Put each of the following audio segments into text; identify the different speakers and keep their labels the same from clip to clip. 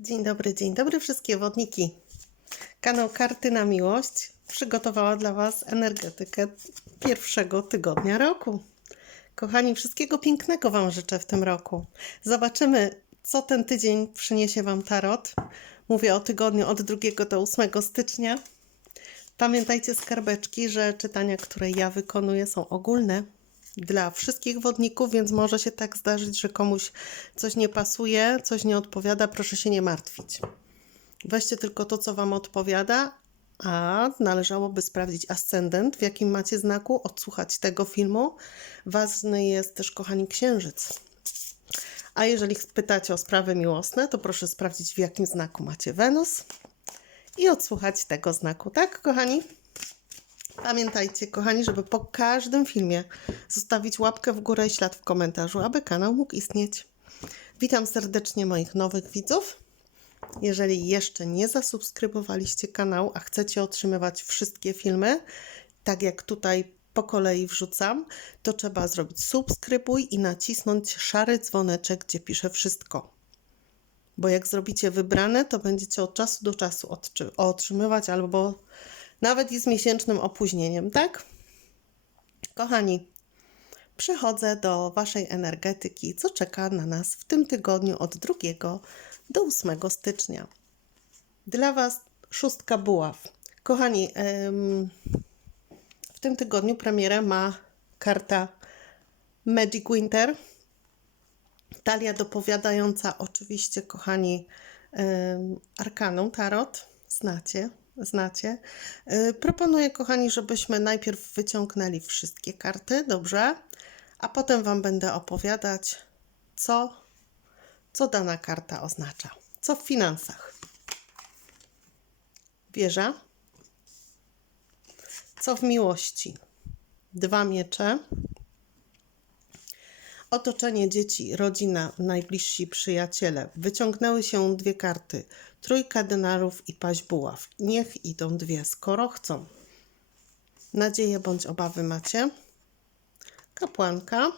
Speaker 1: Dzień dobry, dzień dobry wszystkie wodniki. Kanał Karty na Miłość przygotowała dla Was energetykę pierwszego tygodnia roku. Kochani, wszystkiego pięknego Wam życzę w tym roku. Zobaczymy, co ten tydzień przyniesie Wam tarot. Mówię o tygodniu od 2 do 8 stycznia. Pamiętajcie, skarbeczki, że czytania, które ja wykonuję, są ogólne dla wszystkich wodników, więc może się tak zdarzyć, że komuś coś nie pasuje, coś nie odpowiada. Proszę się nie martwić. Weźcie tylko to, co Wam odpowiada, a należałoby sprawdzić ascendent, w jakim macie znaku, odsłuchać tego filmu. Ważny jest też, kochani, księżyc. A jeżeli pytacie o sprawy miłosne, to proszę sprawdzić, w jakim znaku macie Wenus i odsłuchać tego znaku, tak, kochani? Pamiętajcie, kochani, żeby po każdym filmie zostawić łapkę w górę i ślad w komentarzu, aby kanał mógł istnieć. Witam serdecznie moich nowych widzów. Jeżeli jeszcze nie zasubskrybowaliście kanału, a chcecie otrzymywać wszystkie filmy, tak jak tutaj po kolei wrzucam, to trzeba zrobić subskrybuj i nacisnąć szary dzwoneczek, gdzie pisze wszystko. Bo jak zrobicie wybrane, to będziecie od czasu do czasu otrzymywać albo nawet i z miesięcznym opóźnieniem, tak? Kochani, przechodzę do Waszej energetyki, co czeka na nas w tym tygodniu od 2 do 8 stycznia. Dla Was szóstka buław. Kochani, w tym tygodniu premierę ma karta Magic Winter. Talia dopowiadająca oczywiście, kochani, arkaną tarot. Znacie, znacie. Y, Proponuję, kochani, żebyśmy najpierw wyciągnęli wszystkie karty, dobrze? A potem Wam będę opowiadać, co, co dana karta oznacza. Co w finansach? Wieża. Co w miłości? Dwa miecze. Otoczenie dzieci, rodzina, najbliżsi przyjaciele. Wyciągnęły się dwie karty. Trójka denarów i paź buław. Niech idą dwie, skoro chcą. Nadzieje bądź obawy macie. Kapłanka.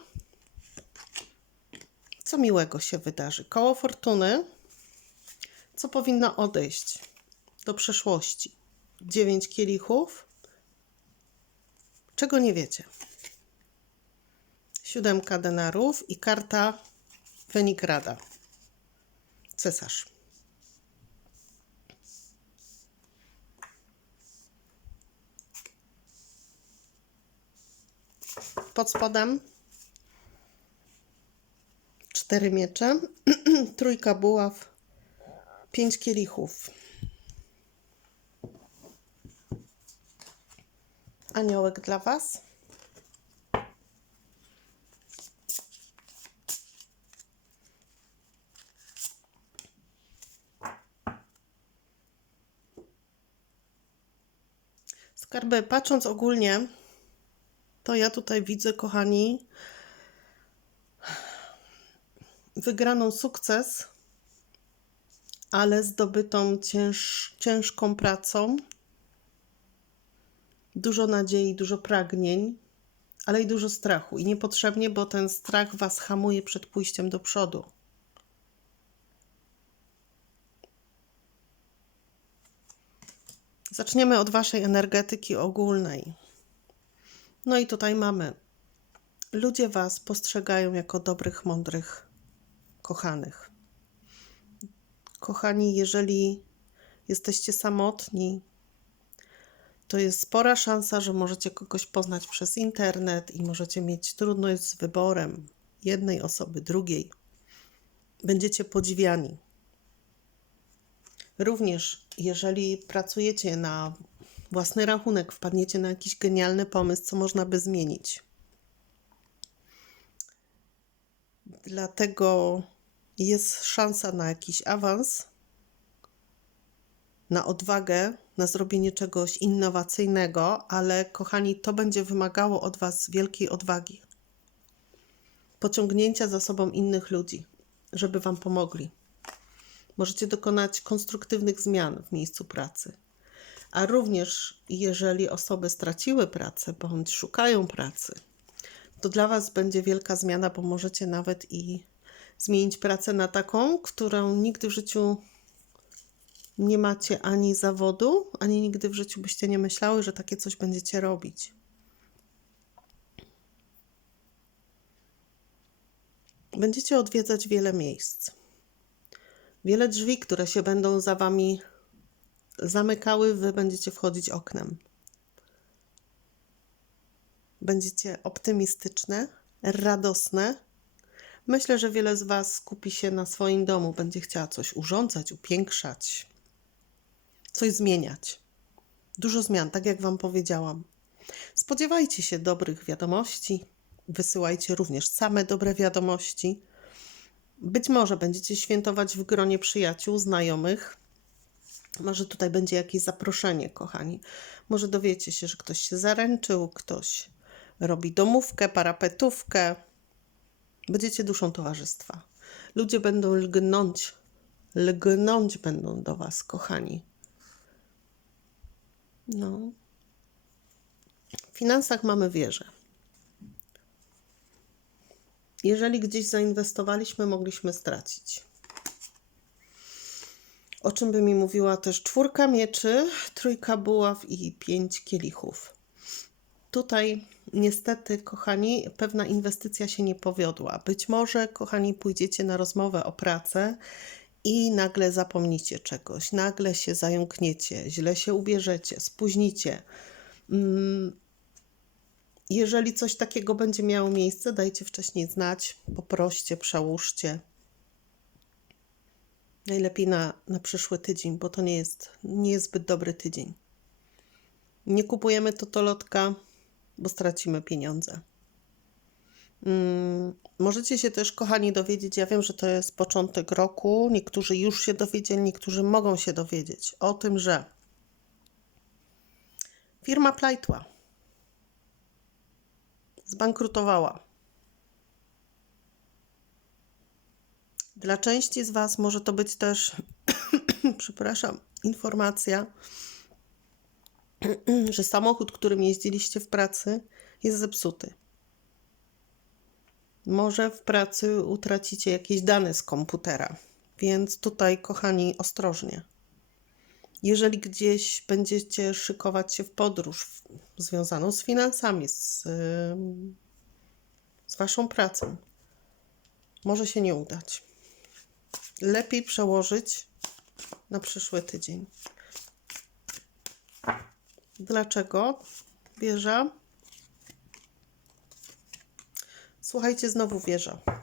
Speaker 1: Co miłego się wydarzy? Koło fortuny. Co powinno odejść do przeszłości? Dziewięć kielichów. Czego nie wiecie? Siódemka denarów i karta Fenigrada. Cesarz. Pod spodem cztery miecze, trójka buław, pięć kielichów. Aniołek dla Was. Skarby, patrząc ogólnie, to ja tutaj widzę, kochani, wygraną sukces, ale zdobytą cięż, ciężką pracą, dużo nadziei, dużo pragnień, ale i dużo strachu. I niepotrzebnie, bo ten strach Was hamuje przed pójściem do przodu. Zaczniemy od Waszej energetyki ogólnej. No i tutaj mamy. Ludzie Was postrzegają jako dobrych, mądrych, kochanych. Kochani, jeżeli jesteście samotni, to jest spora szansa, że możecie kogoś poznać przez internet i możecie mieć trudność z wyborem jednej osoby, drugiej. Będziecie podziwiani. Również, jeżeli pracujecie na własny rachunek, wpadniecie na jakiś genialny pomysł, co można by zmienić. Dlatego jest szansa na jakiś awans, na odwagę, na zrobienie czegoś innowacyjnego, ale kochani, to będzie wymagało od Was wielkiej odwagi. Pociągnięcia za sobą innych ludzi, żeby Wam pomogli. Możecie dokonać konstruktywnych zmian w miejscu pracy. A również, jeżeli osoby straciły pracę bądź szukają pracy, to dla Was będzie wielka zmiana, bo możecie nawet i zmienić pracę na taką, którą nigdy w życiu Nie macie ani zawodu, ani nigdy w życiu byście nie myślały, że takie coś będziecie robić. Będziecie odwiedzać wiele miejsc. Wiele drzwi, które się będą za wami zamykały, wy będziecie wchodzić oknem. Będziecie optymistyczne, radosne. Myślę, że wiele z Was skupi się na swoim domu, będzie chciała coś urządzać, upiększać, coś zmieniać. Dużo zmian, tak jak Wam powiedziałam. Spodziewajcie się dobrych wiadomości, wysyłajcie również same dobre wiadomości. Być może będziecie świętować w gronie przyjaciół, znajomych. Może tutaj będzie jakieś zaproszenie, kochani. Może dowiecie się, że ktoś się zaręczył, ktoś robi domówkę, parapetówkę. Będziecie duszą towarzystwa. Ludzie będą lgnąć, lgnąć będą do Was, kochani. No. W finansach mamy wieżę. Jeżeli gdzieś zainwestowaliśmy, mogliśmy stracić. O czym by mi mówiła też czwórka mieczy, trójka buław i pięć kielichów. Tutaj niestety, kochani, pewna inwestycja się nie powiodła. Być może, kochani, pójdziecie na rozmowę o pracę i nagle zapomnicie czegoś, nagle się zająkniecie, źle się ubierzecie, spóźnicie. Mm, Jeżeli coś takiego będzie miało miejsce, dajcie wcześniej znać, poproście, przełóżcie. Najlepiej na, na przyszły tydzień, bo to nie jest, nie jest zbyt dobry tydzień. Nie kupujemy totolotka, bo stracimy pieniądze. Mm, możecie się też, kochani, dowiedzieć. Ja wiem, że to jest początek roku. Niektórzy już się dowiedzieli, niektórzy mogą się dowiedzieć o tym, że firma Plajtła zbankrutowała. Dla części z Was może to być też, przepraszam, informacja, że samochód, którym jeździliście w pracy, jest zepsuty. Może w pracy utracicie jakieś dane z komputera, więc tutaj, kochani, ostrożnie. Jeżeli gdzieś będziecie szykować się w podróż związaną z finansami, z, z Waszą pracą, może się nie udać. Lepiej przełożyć na przyszły tydzień. Dlaczego? Wieża. Słuchajcie, znowu wieża.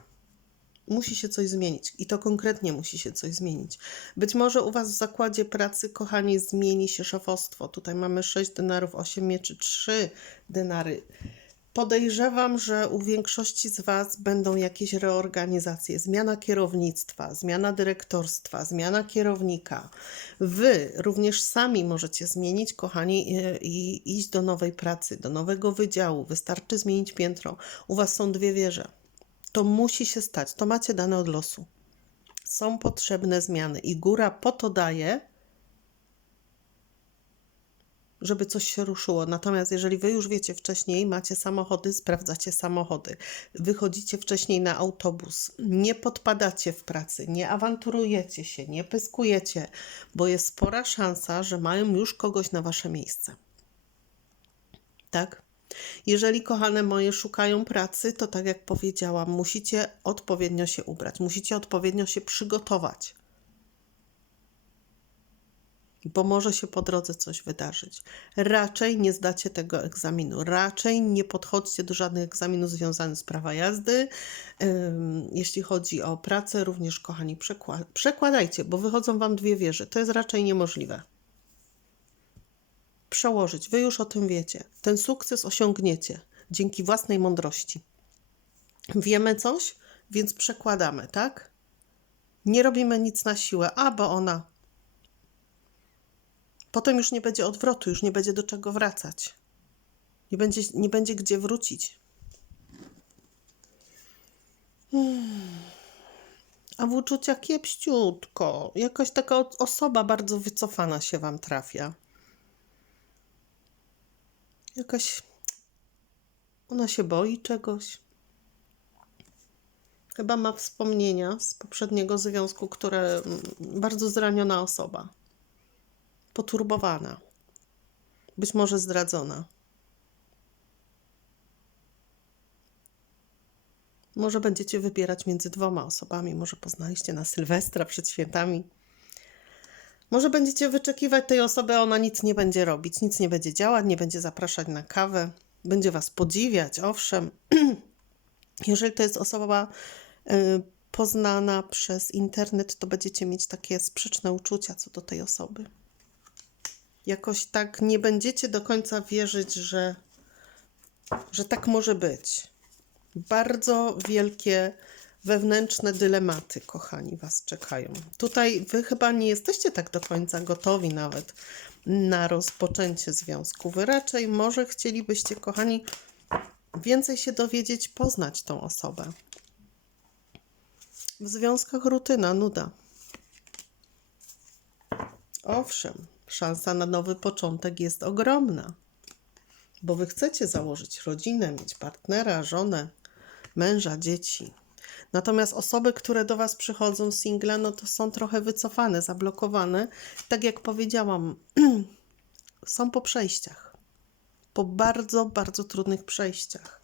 Speaker 1: Musi się coś zmienić i to konkretnie musi się coś zmienić. Być może u Was w zakładzie pracy, kochani, zmieni się szefostwo. Tutaj mamy 6 denarów, 8 mieczy, 3 denary. Podejrzewam, że u większości z Was będą jakieś reorganizacje, zmiana kierownictwa, zmiana dyrektorstwa, zmiana kierownika. Wy również sami możecie zmienić, kochani, i, i iść do nowej pracy, do nowego wydziału. Wystarczy zmienić piętro. U Was są dwie wieże. To musi się stać. To macie dane od losu. Są potrzebne zmiany i góra po to daje, żeby coś się ruszyło. Natomiast jeżeli wy już wiecie wcześniej, macie samochody, sprawdzacie samochody, wychodzicie wcześniej na autobus, nie podpadacie w pracy, nie awanturujecie się, nie pyskujecie, bo jest spora szansa, że mają już kogoś na wasze miejsce. Tak? Jeżeli, kochane moje, szukają pracy, to tak jak powiedziałam, musicie odpowiednio się ubrać, musicie odpowiednio się przygotować bo może się po drodze coś wydarzyć. Raczej nie zdacie tego egzaminu, raczej nie podchodźcie do żadnych egzaminów związanych z prawa jazdy. Jeśli chodzi o pracę, również, kochani, przekła- przekładajcie, bo wychodzą Wam dwie wieże. To jest raczej niemożliwe. Przełożyć, Wy już o tym wiecie. Ten sukces osiągniecie dzięki własnej mądrości. Wiemy coś, więc przekładamy, tak? Nie robimy nic na siłę, a bo ona Potem już nie będzie odwrotu, już nie będzie do czego wracać. Nie będzie, nie będzie gdzie wrócić. Hmm. A w uczuciach kiepściutko. Jakaś taka osoba bardzo wycofana się wam trafia. Jakaś. Ona się boi czegoś. Chyba ma wspomnienia z poprzedniego związku, które mm, bardzo zraniona osoba. poturbowana, być może zdradzona. Może będziecie wybierać między dwoma osobami, może poznaliście na Sylwestra przed świętami. Może będziecie wyczekiwać tej osoby, ona nic nie będzie robić, nic nie będzie działać, nie będzie zapraszać na kawę, będzie was podziwiać, owszem. Jeżeli to jest osoba y, poznana przez internet, to będziecie mieć takie sprzeczne uczucia co do tej osoby. Jakoś tak nie będziecie do końca wierzyć, że, że tak może być. Bardzo wielkie wewnętrzne dylematy, kochani, Was czekają. Tutaj Wy chyba nie jesteście tak do końca gotowi nawet na rozpoczęcie związku. Wy raczej może chcielibyście, kochani, więcej się dowiedzieć, poznać tą osobę. W związkach rutyna, nuda. Owszem, szansa na nowy początek jest ogromna, bo wy chcecie założyć rodzinę, mieć partnera, żonę, męża, dzieci. Natomiast osoby, które do Was przychodzą single, no to są trochę wycofane, zablokowane. Tak jak powiedziałam, są po przejściach. Po bardzo, bardzo trudnych przejściach.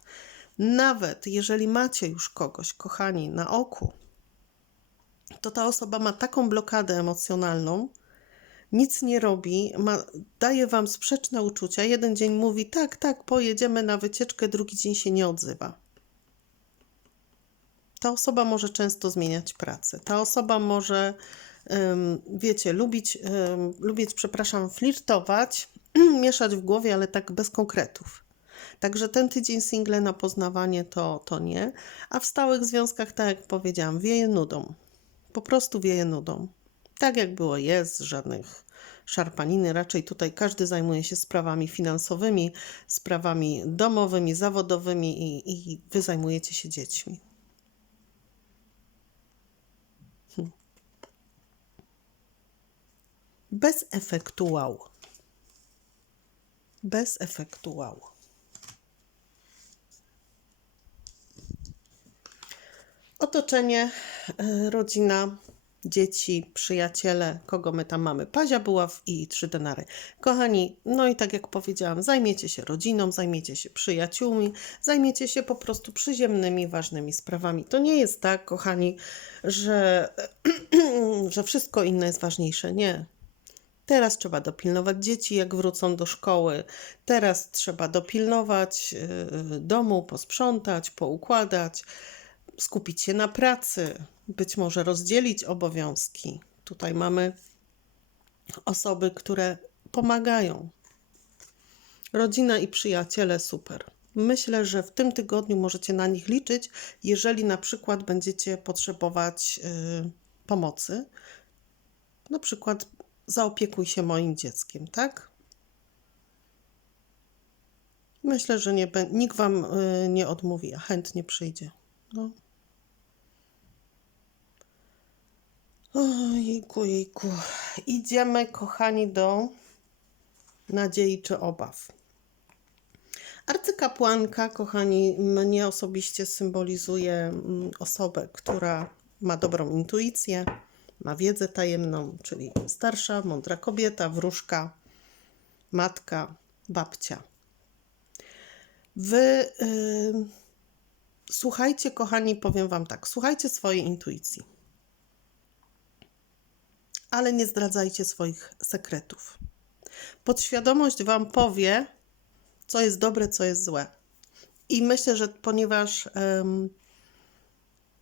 Speaker 1: Nawet jeżeli macie już kogoś, kochani, na oku, to ta osoba ma taką blokadę emocjonalną, nic nie robi, ma, daje wam sprzeczne uczucia. Jeden dzień mówi tak, tak, pojedziemy na wycieczkę, drugi dzień się nie odzywa. Ta osoba może często zmieniać pracę. Ta osoba może, wiecie, lubić, lubić, przepraszam, flirtować, mieszać w głowie, ale tak bez konkretów. Także ten tydzień single na poznawanie to, to nie, a w stałych związkach, tak jak powiedziałam, wieje nudą. Po prostu wieje nudą. Tak jak było jest, żadnych szarpaniny. Raczej tutaj każdy zajmuje się sprawami finansowymi, sprawami domowymi, zawodowymi i, i wy zajmujecie się dziećmi. Bez efektu wow. Bez efektu wow. Otoczenie, e, rodzina, dzieci, przyjaciele, kogo my tam mamy. Pazia Buław i trzy denary. Kochani, no i tak jak powiedziałam, zajmiecie się rodziną, zajmiecie się przyjaciółmi, zajmiecie się po prostu przyziemnymi, ważnymi sprawami. To nie jest tak, kochani, że, że wszystko inne jest ważniejsze. Nie. Teraz trzeba dopilnować dzieci, jak wrócą do szkoły. Teraz trzeba dopilnować yy, domu, posprzątać, poukładać skupić się na pracy, być może rozdzielić obowiązki. Tutaj mamy osoby, które pomagają. Rodzina i przyjaciele super. Myślę, że w tym tygodniu możecie na nich liczyć, jeżeli na przykład będziecie potrzebować yy, pomocy. Na przykład zaopiekuj się moim dzieckiem, tak? Myślę, że nie, nikt Wam yy, nie odmówi, a chętnie przyjdzie. No. Ojejku, jejku. Idziemy, kochani, do nadziei czy obaw. Arcykapłanka, kochani, mnie osobiście symbolizuje mm, osobę, która ma dobrą intuicję, ma wiedzę tajemną, czyli starsza, mądra kobieta, wróżka, matka, babcia. Wy yy, słuchajcie, kochani, powiem Wam tak, słuchajcie swojej intuicji ale nie zdradzajcie swoich sekretów. Podświadomość Wam powie, co jest dobre, co jest złe. I myślę, że ponieważ um,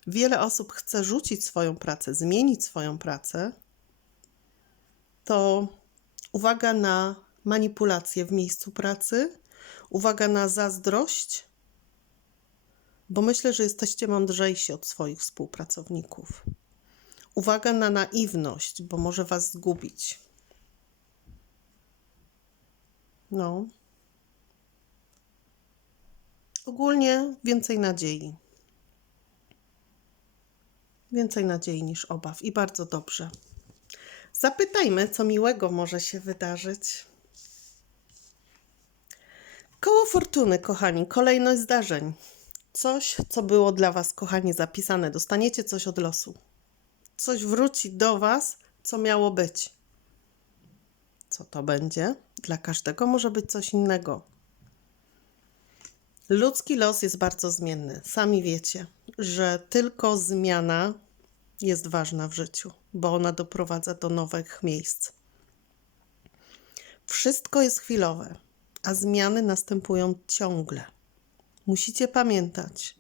Speaker 1: wiele osób chce rzucić swoją pracę, zmienić swoją pracę, to uwaga na manipulacje w miejscu pracy, uwaga na zazdrość, bo myślę, że jesteście mądrzejsi od swoich współpracowników. Uwaga na naiwność, bo może was zgubić. No. Ogólnie więcej nadziei. Więcej nadziei niż obaw i bardzo dobrze. Zapytajmy, co miłego może się wydarzyć. Koło fortuny, kochani, kolejność zdarzeń. Coś, co było dla Was, kochani, zapisane. Dostaniecie coś od losu coś wróci do Was, co miało być. Co to będzie? Dla każdego może być coś innego. Ludzki los jest bardzo zmienny. Sami wiecie, że tylko zmiana jest ważna w życiu, bo ona doprowadza do nowych miejsc. Wszystko jest chwilowe, a zmiany następują ciągle. Musicie pamiętać,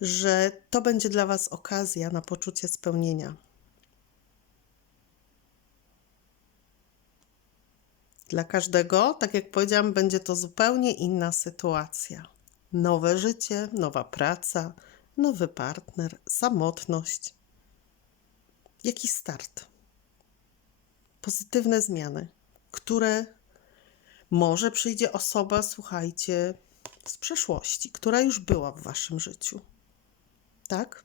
Speaker 1: że to będzie dla Was okazja na poczucie spełnienia. Dla każdego, tak jak powiedziałam, będzie to zupełnie inna sytuacja. Nowe życie, nowa praca, nowy partner, samotność. Jakiś start. Pozytywne zmiany, które może przyjdzie osoba, słuchajcie, z przeszłości, która już była w waszym życiu. Tak?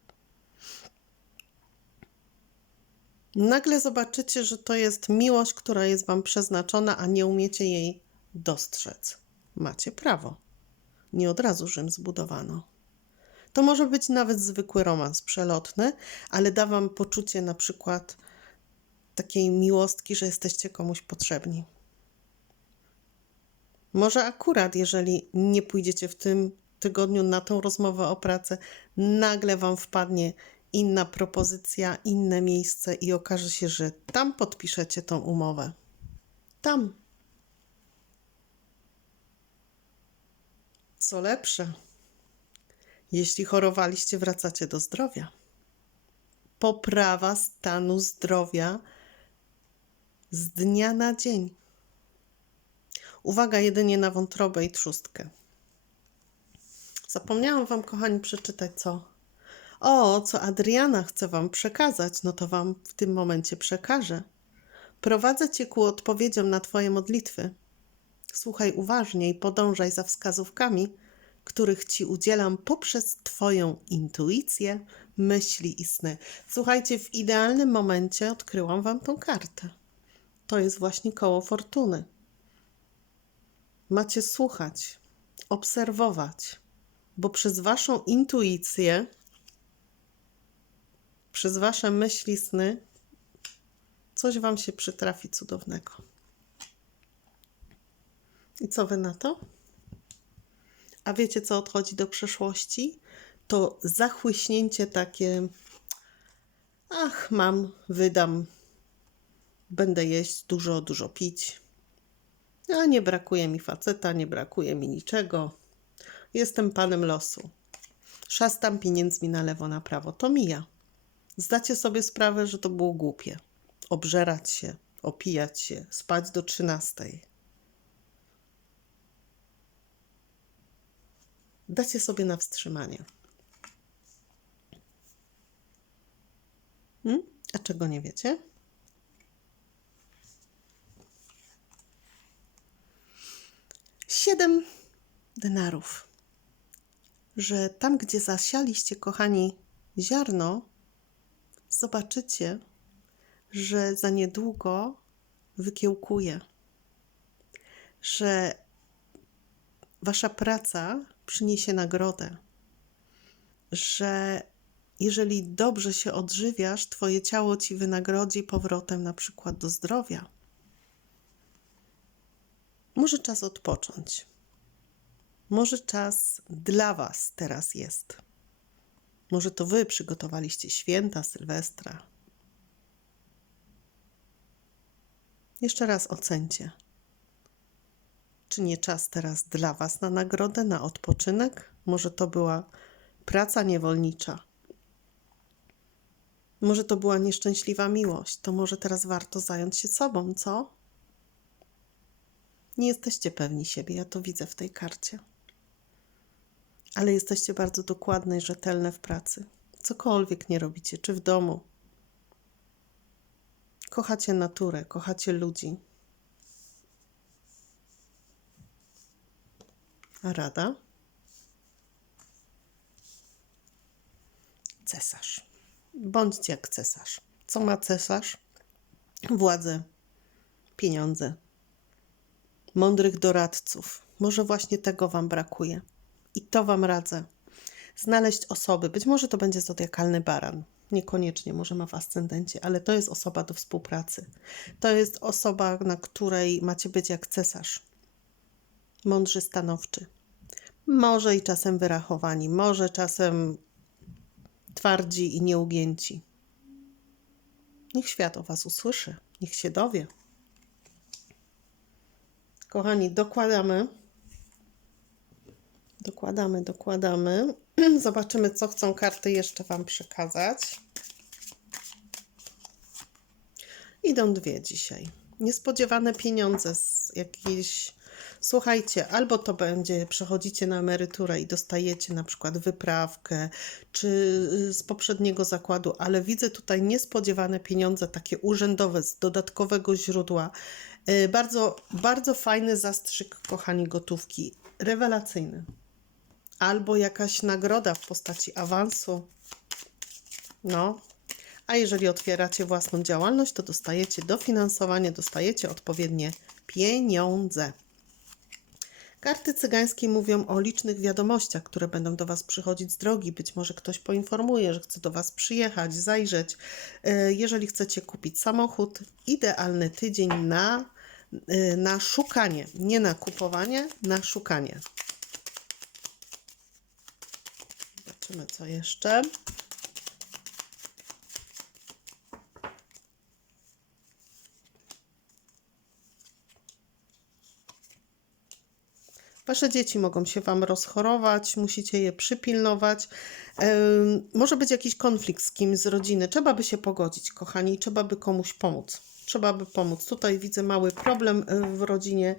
Speaker 1: Nagle zobaczycie, że to jest miłość, która jest wam przeznaczona, a nie umiecie jej dostrzec. Macie prawo. Nie od razu Rzym zbudowano. To może być nawet zwykły romans przelotny, ale da wam poczucie na przykład takiej miłostki, że jesteście komuś potrzebni. Może akurat, jeżeli nie pójdziecie w tym tygodniu na tą rozmowę o pracę, nagle Wam wpadnie inna propozycja, inne miejsce i okaże się, że tam podpiszecie tą umowę. Tam. Co lepsze, jeśli chorowaliście, wracacie do zdrowia. Poprawa stanu zdrowia z dnia na dzień. Uwaga jedynie na wątrobę i trzustkę. Zapomniałam Wam, kochani, przeczytać co. O, co Adriana chce Wam przekazać, no to Wam w tym momencie przekażę. Prowadzę Cię ku odpowiedziom na Twoje modlitwy. Słuchaj uważnie i podążaj za wskazówkami, których Ci udzielam poprzez Twoją intuicję, myśli i sny. Słuchajcie, w idealnym momencie odkryłam Wam tą kartę. To jest właśnie koło fortuny. Macie słuchać, obserwować, bo przez Waszą intuicję, przez Wasze myśli, sny, coś Wam się przytrafi cudownego. I co Wy na to? A wiecie, co odchodzi do przeszłości? To zachłyśnięcie takie, ach, mam, wydam, będę jeść dużo, dużo pić. A nie brakuje mi faceta, nie brakuje mi niczego. Jestem panem losu. Szastam pieniędzmi na lewo, na prawo. To mija. Zdacie sobie sprawę, że to było głupie. Obżerać się, opijać się, spać do trzynastej. Dacie sobie na wstrzymanie. Hmm? A czego nie wiecie? Siedem denarów. Że tam, gdzie zasialiście, kochani, ziarno, zobaczycie, że za niedługo wykiełkuje. Że wasza praca przyniesie nagrodę. Że jeżeli dobrze się odżywiasz, twoje ciało ci wynagrodzi powrotem na przykład do zdrowia. Może czas odpocząć. Może czas dla Was teraz jest. Może to Wy przygotowaliście święta Sylwestra. Jeszcze raz ocencie. Czy nie czas teraz dla Was na nagrodę, na odpoczynek? Może to była praca niewolnicza. Może to była nieszczęśliwa miłość. To może teraz warto zająć się sobą, co? Nie jesteście pewni siebie, ja to widzę w tej karcie. Ale jesteście bardzo dokładne i rzetelne w pracy. Cokolwiek nie robicie, czy w domu. Kochacie naturę, kochacie ludzi. Rada? Cesarz. Bądźcie jak cesarz. Co ma cesarz? Władzę, pieniądze, mądrych doradców. Może właśnie tego Wam brakuje. I to Wam radzę. Znaleźć osoby, być może to będzie zodiakalny baran, Niekoniecznie może ma w ascendencie, ale to jest osoba do współpracy. To jest osoba, na której macie być jak cesarz. Mądrzy, stanowczy. Może i czasem wyrachowani, może czasem twardzi i nieugięci. Niech świat o Was usłyszy, niech się dowie. Kochani, dokładamy. Dokładamy, dokładamy. Zobaczymy, co chcą karty jeszcze Wam przekazać. Idą dwie dzisiaj. Niespodziewane pieniądze z jakiejś. Słuchajcie, albo to będzie, przechodzicie na emeryturę i dostajecie na przykład wyprawkę, czy y, z poprzedniego zakładu, ale widzę tutaj niespodziewane pieniądze, takie urzędowe, z dodatkowego źródła. Y, Bardzo, bardzo fajny zastrzyk, kochani, gotówki. Rewelacyjny. Albo jakaś nagroda w postaci awansu. No. A jeżeli otwieracie własną działalność, to dostajecie dofinansowanie, dostajecie odpowiednie pieniądze. Karty cygańskie mówią o licznych wiadomościach, które będą do Was przychodzić z drogi. Być może ktoś poinformuje, że chce do Was przyjechać, zajrzeć. E, Jeżeli chcecie kupić samochód, idealny tydzień na, e, na szukanie, nie na kupowanie, na szukanie. Zobaczymy, co jeszcze. Wasze dzieci mogą się Wam rozchorować, musicie je przypilnować. Może być jakiś konflikt z kimś z rodziny. Trzeba by się pogodzić, kochani, trzeba by komuś pomóc. Trzeba by pomóc. Tutaj widzę mały problem y, w rodzinie.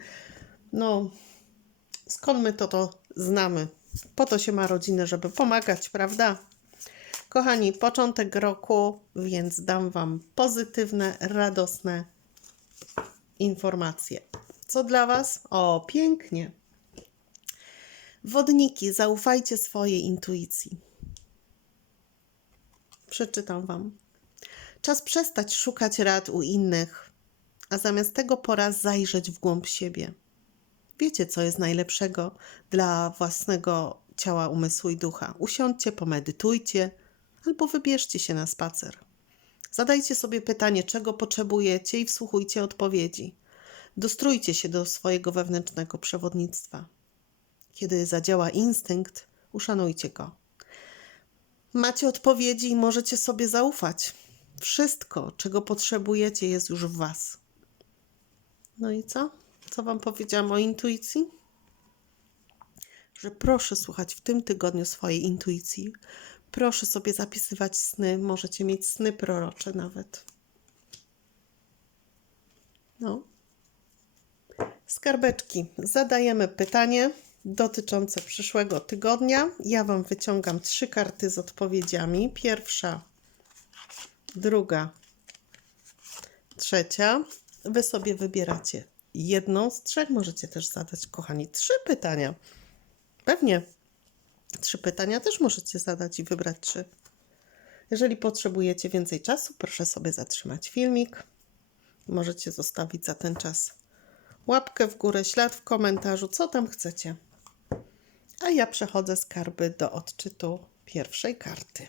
Speaker 1: No, skąd my to to znamy? Po to się ma rodzinę, żeby pomagać, prawda? Kochani, początek roku, więc dam Wam pozytywne, radosne informacje. Co dla Was? O, pięknie. Wodniki, zaufajcie swojej intuicji. Przeczytam Wam. Czas przestać szukać rad u innych, a zamiast tego pora zajrzeć w głąb siebie. Wiecie, co jest najlepszego dla własnego ciała, umysłu i ducha. Usiądźcie, pomedytujcie albo wybierzcie się na spacer. Zadajcie sobie pytanie, czego potrzebujecie i wsłuchujcie odpowiedzi. Dostrójcie się do swojego wewnętrznego przewodnictwa. Kiedy zadziała instynkt, uszanujcie go. Macie odpowiedzi i możecie sobie zaufać. Wszystko, czego potrzebujecie, jest już w Was. No i co? Co Wam powiedziałam o intuicji? Że proszę słuchać w tym tygodniu swojej intuicji. Proszę sobie zapisywać sny. Możecie mieć sny prorocze nawet. No. Skarbeczki. Zadajemy pytanie dotyczące przyszłego tygodnia. Ja Wam wyciągam trzy karty z odpowiedziami. Pierwsza, druga, trzecia. Wy sobie wybieracie jedną z trzech. Możecie też zadać, kochani, trzy pytania. Pewnie. Trzy pytania też możecie zadać i wybrać trzy. Jeżeli potrzebujecie więcej czasu, proszę sobie zatrzymać filmik. Możecie zostawić za ten czas łapkę w górę, ślad w komentarzu, co tam chcecie. A ja przechodzę z karby do odczytu pierwszej karty.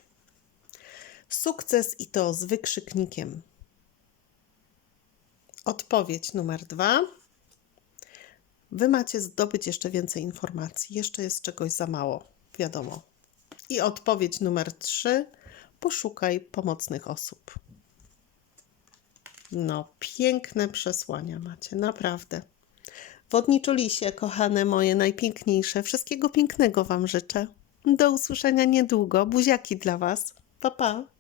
Speaker 1: Sukces i to z wykrzyknikiem. Odpowiedź numer dwa. Wy macie zdobyć jeszcze więcej informacji. Jeszcze jest czegoś za mało, wiadomo. I odpowiedź numer trzy. Poszukaj pomocnych osób. No, piękne przesłania macie, naprawdę. Wodniczulisie, kochane moje najpiękniejsze, wszystkiego pięknego Wam życzę. Do usłyszenia niedługo. Buziaki dla Was. Pa, pa.